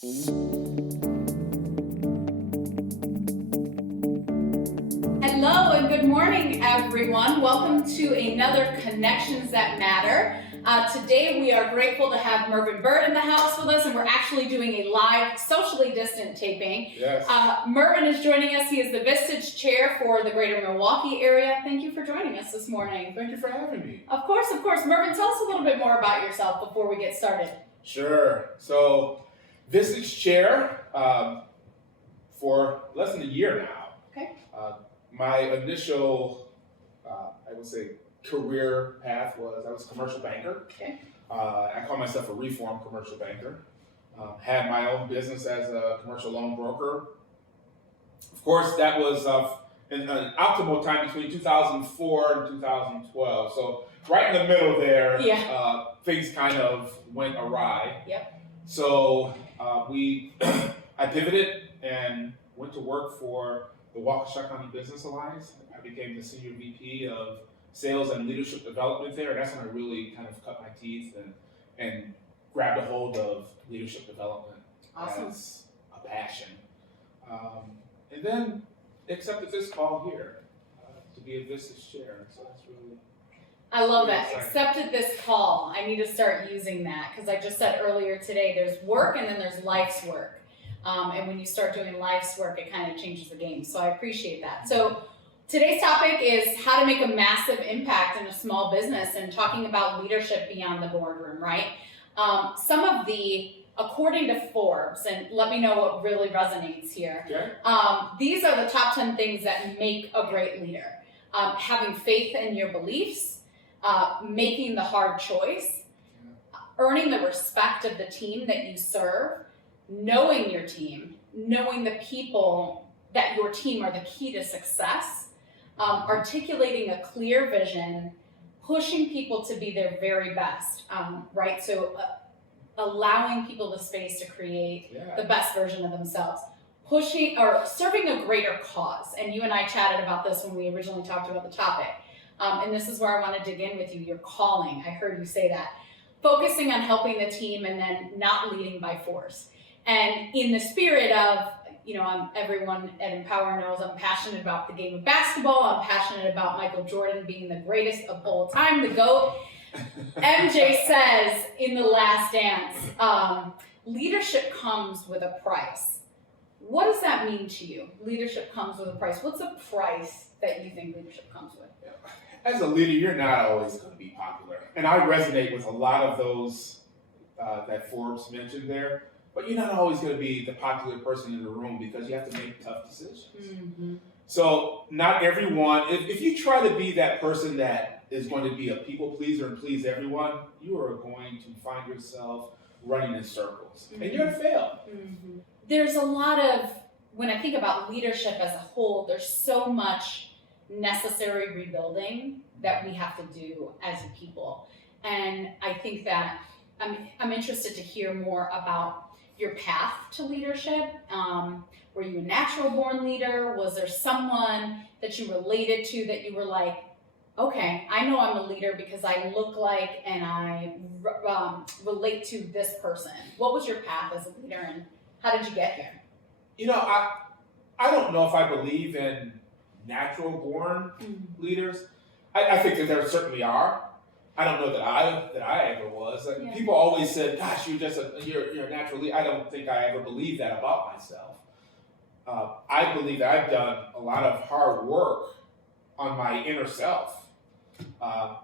Hello and good morning, everyone. Welcome to another Connections That Matter. Today we are grateful to have Mervyn Byrd in the house with us, and we're actually doing a live, socially distant taping. Yes. Mervyn is joining us. He is the Vistage Chair for the Greater Milwaukee area. Thank you for joining us this morning. Thank you for having me. Of course. Mervyn, tell us a little bit more about yourself before we get started. Sure. So, Vistage Chair for less than a year now. Okay. My initial, I would say, career path was I was a commercial banker. Okay. I call myself a reformed commercial banker. Had my own business as a commercial loan broker. Of course, that was in an optimal time between 2004 and 2012. So right in the middle there, things kind of went awry. Yep. So I pivoted and went to work for the Waukesha County Business Alliance. I became the senior VP of sales and leadership development there. That's when I really kind of cut my teeth and grabbed a hold of leadership development as a passion. And then accepted this call here to be a Vistage Chair. So that's really I love that. exciting. Accepted this call. I need to start using that because I just said earlier today there's work and then there's life's work. And when you start doing life's work, it kind of changes the game. So I appreciate that. So today's topic is how to make a massive impact in a small business and talking about leadership beyond the boardroom, right? According to Forbes, and let me know what really resonates here. Okay. These are the top 10 things that make a great leader. Having faith in your beliefs, making the hard choice, earning the respect of the team that you serve, knowing your team, knowing the people that your team are the key to success, articulating a clear vision, pushing people to be their very best, right? So allowing people the space to create the best version of themselves, pushing or serving a greater cause. And you and I chatted about this when we originally talked about the topic. And this is where I want to dig in with you, your calling. I heard you say that. Focusing on helping the team and then not leading by force. And in the spirit of, everyone at EmPower knows I'm passionate about the game of basketball. I'm passionate about Michael Jordan being the greatest of all time, the GOAT. MJ says in The Last Dance, leadership comes with a price. What does that mean to you? Leadership comes with a price. What's the price that you think leadership comes with? As a leader, you're not always going to be popular. And I resonate with a lot of those that Forbes mentioned there. But you're not always going to be the popular person in the room because you have to make tough decisions. Mm-hmm. So not everyone, if you try to be that person that is going to be a people pleaser and please everyone, you are going to find yourself running in circles. Mm-hmm. And you're going to fail. Mm-hmm. There's a lot of, when I think about leadership as a whole, there's so much necessary rebuilding that we have to do as a people. And I think that I'm interested to hear more about your path to leadership. Were you a natural born leader? Was there someone that you related to that you were like, okay, I know I'm a leader because I look like and I relate to this person? What was your path as a leader and how did you get here? I don't know if I believe in natural born leaders. I think that there certainly are. I don't know that I ever was. People always said, "Gosh, you're a natural leader." I don't think I ever believed that about myself. I believe that I've done a lot of hard work on my inner self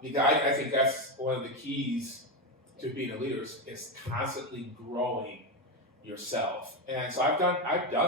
because I think that's one of the keys to being a leader is constantly growing yourself. And so I've done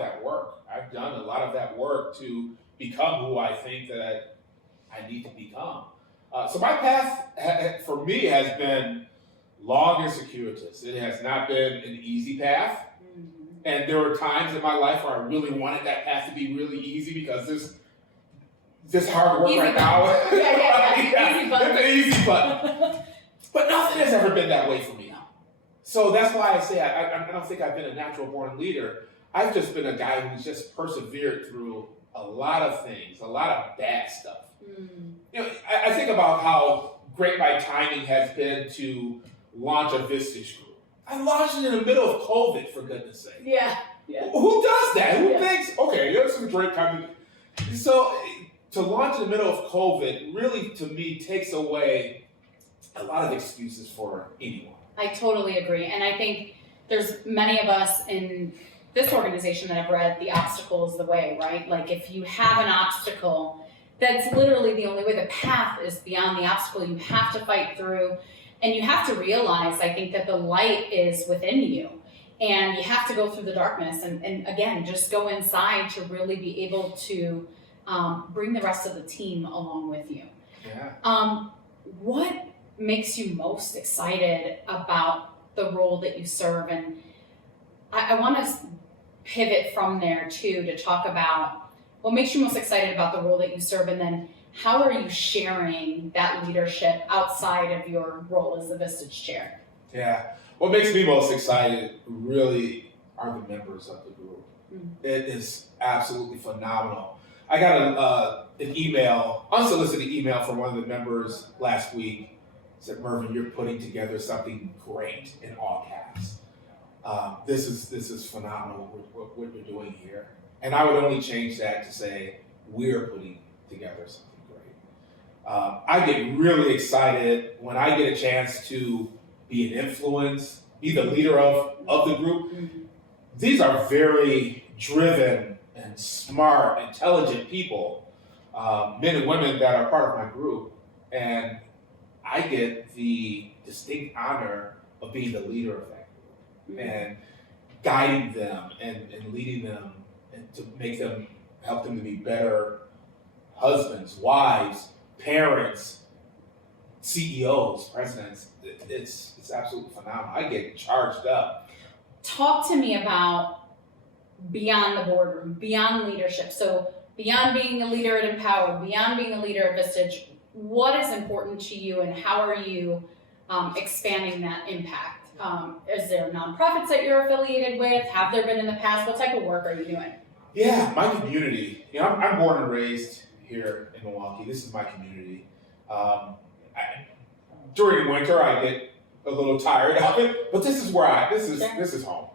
that work. I've done a lot of that work to become who I think that I need to become. So my path, for me, has been long and circuitous. It has not been an easy path. Mm-hmm. And there were times in my life where I really wanted that path to be really easy because this hard work easy right button. now. Yeah. Easy button. But nothing has ever been that way for me. So that's why I say I don't think I've been a natural born leader. I've just been a guy who's just persevered through a lot of things, a lot of bad stuff. I think about how great my timing has been to launch a Vistage group. I launched it in the middle of COVID, for goodness sake. Yeah. Who does that? Who Yeah. thinks, okay, there's some great content. So to launch in the middle of COVID really, to me, takes away a lot of excuses for anyone. I totally agree. And I think there's many of us in this organization that have read The Obstacle is the Way, right? Like if you have an obstacle, that's literally the only way. The path is beyond the obstacle. You have to fight through, and you have to realize, I think, that the light is within you, and you have to go through the darkness and again, just go inside to really be able to bring the rest of the team along with you. Yeah. What makes you most excited about the role that you serve? And I want to pivot from there too to talk about what makes you most excited about the role that you serve, and then how are you sharing that leadership outside of your role as the Vistage chair? Yeah. What makes me most excited really are the members of the group. It is absolutely phenomenal. I got an email, unsolicited email from one of the members last week. Said, Mervyn, you're putting together something great, in all caps. This is phenomenal what you're doing here. And I would only change that to say, we're putting together something great. I get really excited when I get a chance to be an influence, be the leader of the group. These are very driven and smart, intelligent people, men and women that are part of my group. And I get the distinct honor of being the leader of that group and guiding them and leading them and to make them, help them to be better husbands, wives, parents, CEOs, presidents. It's absolutely phenomenal. I get charged up. Talk to me about beyond the boardroom, beyond leadership. So beyond being a leader at EmPower, beyond being a leader at Vistage, what is important to you, and how are you expanding that impact? Is there nonprofits that you're affiliated with? Have there been in the past? What type of work are you doing? Yeah, my community. You know, I'm born and raised here in Milwaukee. This is my community. During winter, I get a little tired of it, but this is where this is home.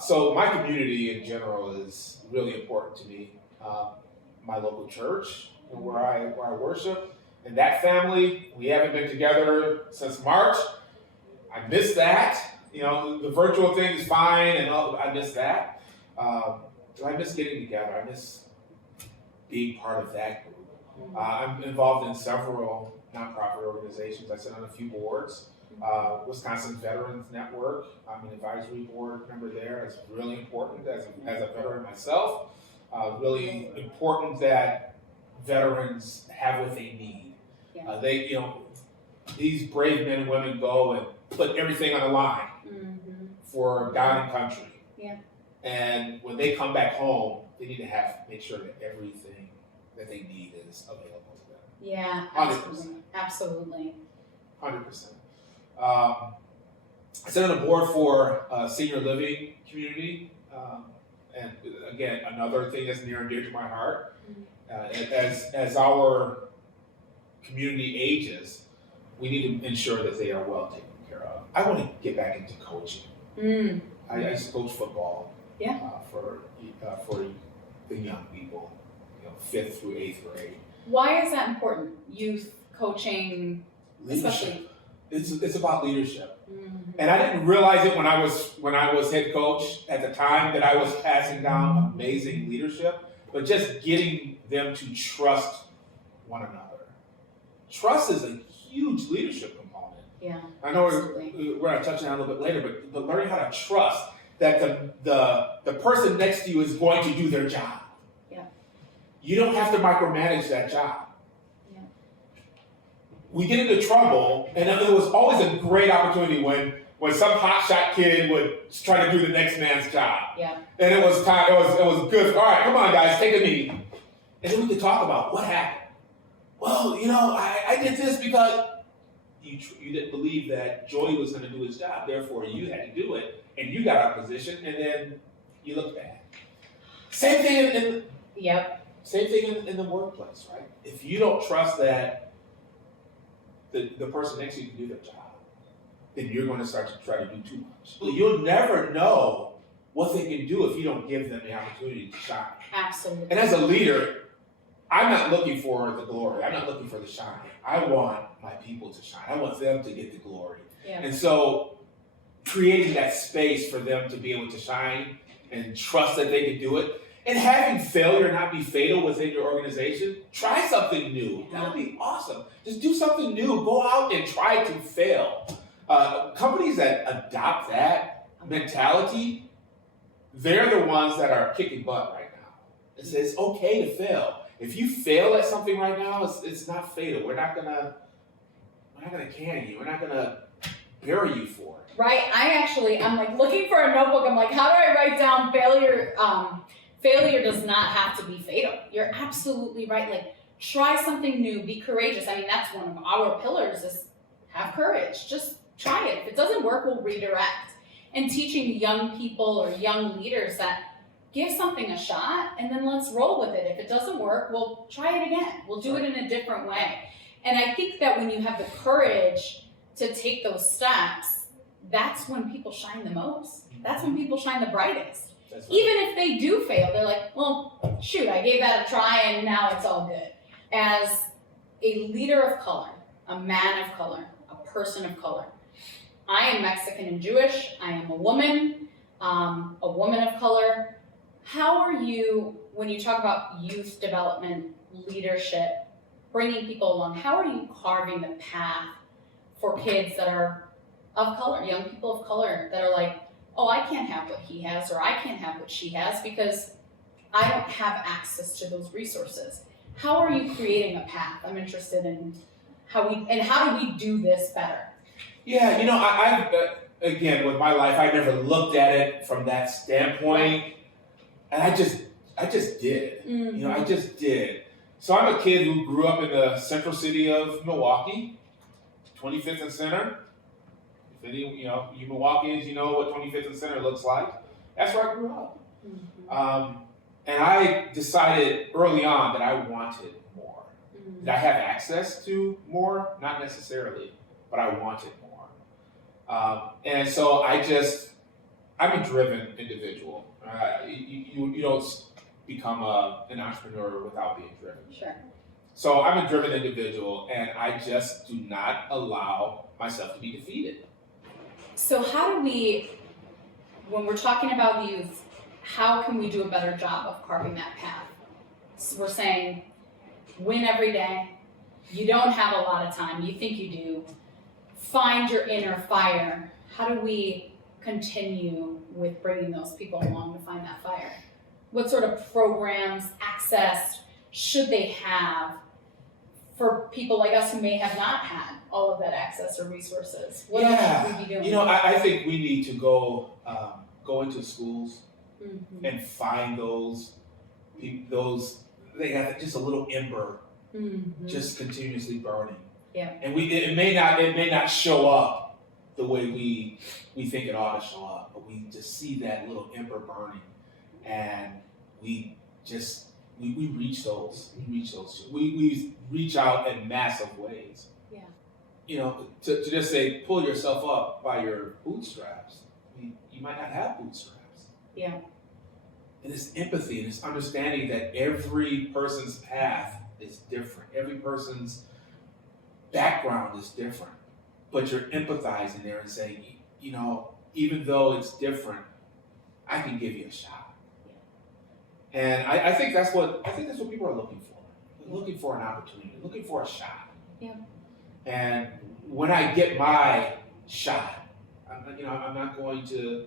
So my community in general is really important to me. My local church, where I worship, and that family, we haven't been together since March. I miss that. You know, the virtual thing is fine, and I miss that. So I miss getting together. I miss being part of that group. I'm involved in several nonprofit organizations. I sit on a few boards. Wisconsin Veterans Network, I'm an advisory board member there. It's really important as a veteran myself. Really important that veterans have what they need. Yeah. These brave men and women go and put everything on the line for God and country. Yeah. And when they come back home, they need to make sure that everything that they need is available to them. Yeah, 100%. Absolutely. 100%. I sit on a board for a senior living community, and again, another thing that's near and dear to my heart. As our community ages, we need to ensure that they are well taken care of. I want to get back into coaching. I used to coach football. Yeah. For the young people, 5th through 8th grade. Why is that important? Youth coaching, leadership. It's about leadership, and I didn't realize it when I was head coach at the time that I was passing down amazing leadership, but just getting them to trust one another. Trust is a huge leadership component. Yeah, I know we're going to touch on that a little bit later, but learning how to trust that the person next to you is going to do their job. Yeah, you don't have to micromanage that job. We get into trouble, and it was always a great opportunity when some hotshot kid would try to do the next man's job. Yeah. And it was time. It was good. All right, come on, guys, take a knee, and then we could talk about what happened. Well, I did this because you didn't believe that Joey was going to do his job. Therefore, you had to do it, and you got out of position, and then you looked bad. Same thing Same thing in the workplace, right? If you don't trust that the person next to you can do their job, then you're going to start to try to do too much. You'll never know what they can do if you don't give them the opportunity to shine. Absolutely. And as a leader, I'm not looking for the glory. I'm not looking for the shine. I want my people to shine. I want them to get the glory. Yeah. And so creating that space for them to be able to shine and trust that they can do it, and having failure not be fatal within your organization, try something new. That would be awesome. Just do something new. Go out and try to fail. Companies that adopt that mentality, they're the ones that are kicking butt right now. It's okay to fail. If you fail at something right now, it's not fatal. We're not gonna can you. We're not gonna bury you for it. Right. I'm like looking for a notebook. I'm like, how do I write down failure? Failure does not have to be fatal. You're absolutely right. Like, try something new. Be courageous. I mean, that's one of our pillars is have courage. Just try it. If it doesn't work, we'll redirect. And teaching young people or young leaders that give something a shot and then let's roll with it. If it doesn't work, we'll try it again. We'll do it in a different way. And I think that when you have the courage to take those steps, that's when people shine the most. That's when people shine the brightest. Right. Even if they do fail, they're like, well, shoot, I gave that a try and now it's all good. As a leader of color, a man of color, a person of color, I am Mexican and Jewish. I am a woman of color. How are you, when you talk about youth development, leadership, bringing people along, how are you carving the path for kids that are of color, young people of color that are like, oh, I can't have what he has or I can't have what she has because I don't have access to those resources. How are you creating a path? I'm interested in how do we do this better? Yeah, I again, with my life, I never looked at it from that standpoint, and I just did. Mm-hmm. I just did. So I'm a kid who grew up in the central city of Milwaukee, 25th and Center. If any, you Milwaukeeans, you know what 25th and Center looks like. That's where I grew up. Mm-hmm. And I decided early on that I wanted more. Mm-hmm. Did I have access to more? Not necessarily, but I wanted more. And so I'm a driven individual. You don't become an entrepreneur without being driven. Sure. So I'm a driven individual, and I just do not allow myself to be defeated. So how do we, when we're talking about youth, how can we do a better job of carving that path? So we're saying, win every day. You don't have a lot of time. You think you do. Find your inner fire. How do we continue with bringing those people along to find that fire? What sort of programs, access should they have for people like us who may have not had all of that access or resources? What else should we be doing? I think we need to go into schools mm-hmm. and find those they have just a little ember mm-hmm. just continuously burning. Yeah. And it may not show up the way we think it ought to show up, but we just see that little ember burning, and we reach those. We reach out in massive ways. Yeah. To just say, pull yourself up by your bootstraps. You might not have bootstraps. Yeah. And it's empathy and it's understanding that every person's path is different. Every person's background is different. But you're empathizing there and saying, even though it's different, I can give you a shot. Yeah. And I think that's what people are looking for. They're looking for an opportunity, looking for a shot. Yeah. And when I get my shot, I'm not going to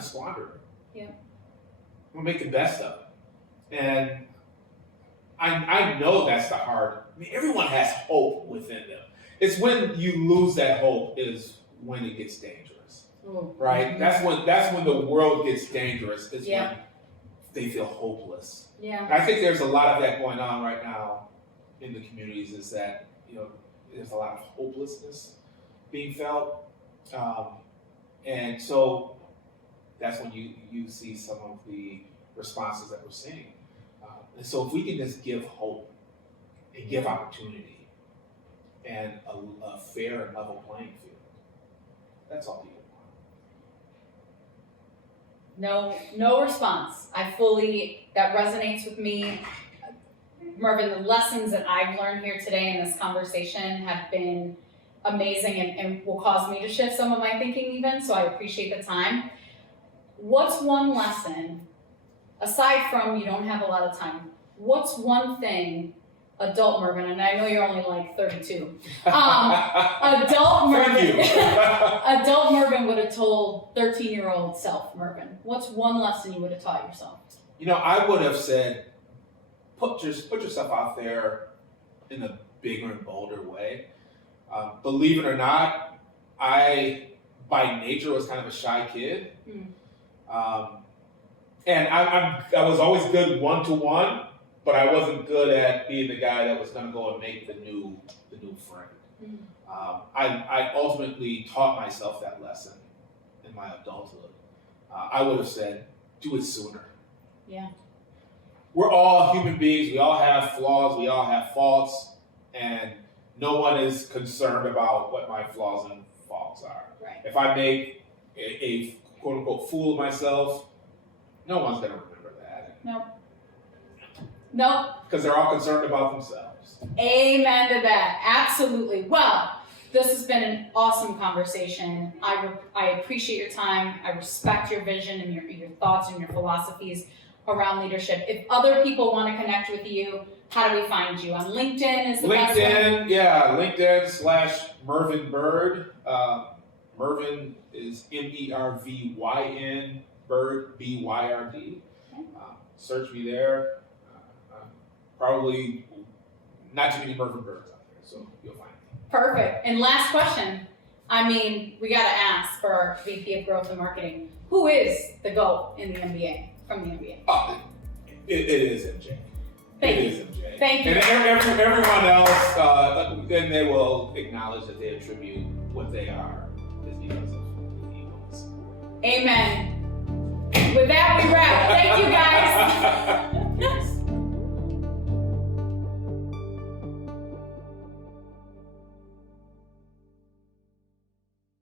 squander it. Yeah. I'm gonna make the best of it. And I know that's the hard. Everyone has hope within them. It's when you lose that hope is when it gets dangerous. Oh. Right? Mm-hmm. That's when the world gets dangerous. Is yeah. when they feel hopeless. Yeah. And I think there's a lot of that going on right now in the communities. Is that there's a lot of hopelessness being felt, and so that's when you see some of the responses that we're seeing. And so if we can just give hope and give opportunity and a fair and level playing field, That's all people want. No response. That resonates with me. Mervyn, the lessons that I've learned here today in this conversation have been amazing and will cause me to shift some of my thinking even, so I appreciate the time. What's one lesson, aside from you don't have a lot of time, what's one thing adult Mervyn, and I know you're only like 32, adult Mervyn, adult Mervyn would have told 13-year-old self Mervyn, what's one lesson you would have taught yourself? I would have said, put yourself out there in a bigger and bolder way. Believe it or not, I by nature was kind of a shy kid, and I was always good one-to-one, but I wasn't good at being the guy that was going to go and make the new friend. I ultimately taught myself that lesson in my adulthood. I would have said, do it sooner. Yeah. We're all human beings. We all have flaws. We all have faults, and no one is concerned about what my flaws and faults are. Right. If I make a quote unquote fool of myself, no one's going to remember that. Nope. Because they're all concerned about themselves. Amen to that. Absolutely. Well, this has been an awesome conversation. I appreciate your time. I respect your vision and your thoughts and your philosophies around leadership. If other people want to connect with you, how do we find you? On LinkedIn is the best one? LinkedIn/Mervyn Byrd. Mervyn is MERVYN, Byrd, BYRD. Search me there. Probably not too many Mervyn Byrds out there, so you'll find me. Perfect. And last question. We got to ask for our VP of Growth and Marketing, who is the GOAT in the MBA, from the MBA? Oh, it is MJ. Thank It you. is MJ. Thank you. And everyone else, then they will acknowledge that they attribute what they are is because of the Eagles. Amen.